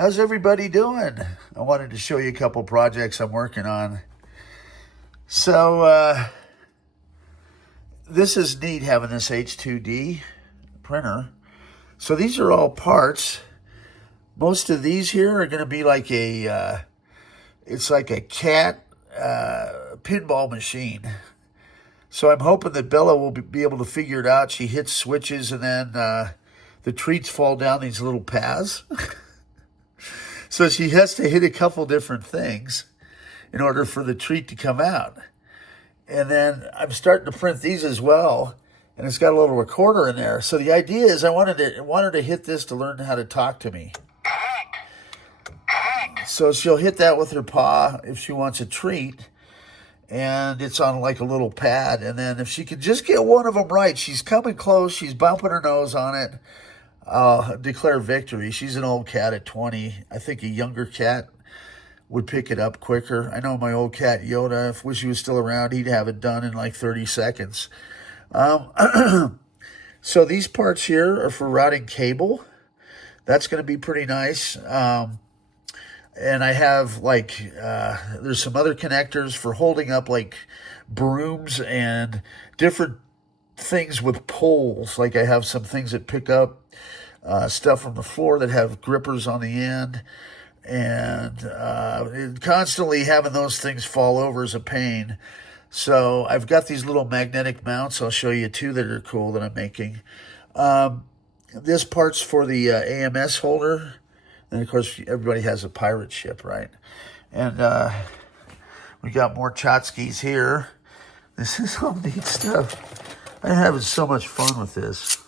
How's everybody doing? I wanted to show you a couple projects I'm working on. So this is neat having this H2D printer. So these are all parts. Most of these here are going to be like it's like a cat pinball machine. So I'm hoping that Bella will be able to figure it out. She hits switches and then the treats fall down these little paths. So she has to hit a couple different things in order for the treat to come out. And then I'm starting to print these as well, and it's got a little recorder in there. So the idea is I wanted her to hit this to learn how to talk to me. So she'll hit that with her paw if she wants a treat, and it's on like a little pad. And then if she can just get one of them right, she's coming close, she's bumping her nose on it, I'll declare victory. She's an old cat at 20. I think a younger cat would pick it up quicker. I know my old cat Yoda, if wish he was still around, he'd have it done in like 30 seconds. So these parts here are for routing cable. That's going to be pretty nice. And I have like, there's some other connectors for holding up like brooms and different things with poles. Like I have some things that pick up stuff from the floor that have grippers on the end. And constantly having those things fall over is a pain. So I've got these little magnetic mounts. I'll show you two that are cool that I'm making. This part's for the AMS holder. And, of course, everybody has a pirate ship, right? And we got more tchotchkes here. This is all neat stuff. I'm having so much fun with this.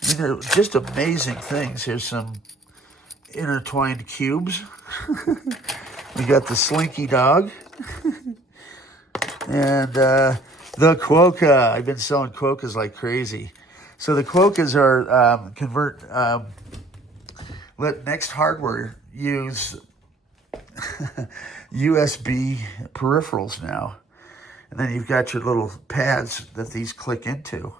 I mean, they're just amazing things. Here's some intertwined cubes. We got the Slinky Dog. And the Quokka. I've been selling Quokkas like crazy. So the Quokkas are let Next Hardware use USB peripherals now. And then you've got your little pads that these click into.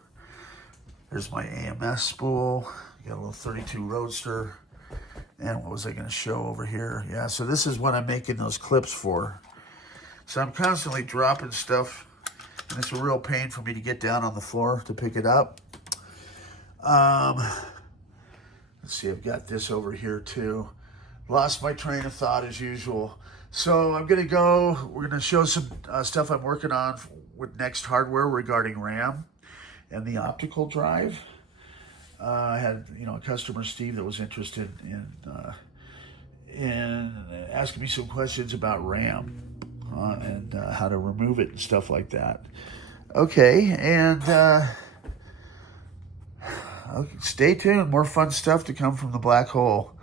There's my AMS spool. You got a little 32 Roadster. And what was I going to show over here? Yeah, so this is what I'm making those clips for. So I'm constantly dropping stuff, and it's a real pain for me to get down on the floor to pick it up. Let's see, I've got this over here too. Lost my train of thought as usual. So I'm going to go, we're going to show some stuff I'm working on with Next Hardware regarding RAM and the optical drive. I had, a customer, Steve, that was interested in asking me some questions about RAM and how to remove it and stuff like that. Okay, and stay tuned. More fun stuff to come from the black hole.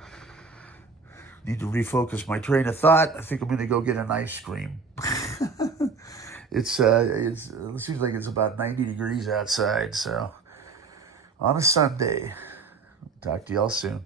Need to refocus my train of thought. I think I'm going to go get an ice cream. It seems like it's about 90 degrees outside, so on a Sunday. Talk to y'all soon.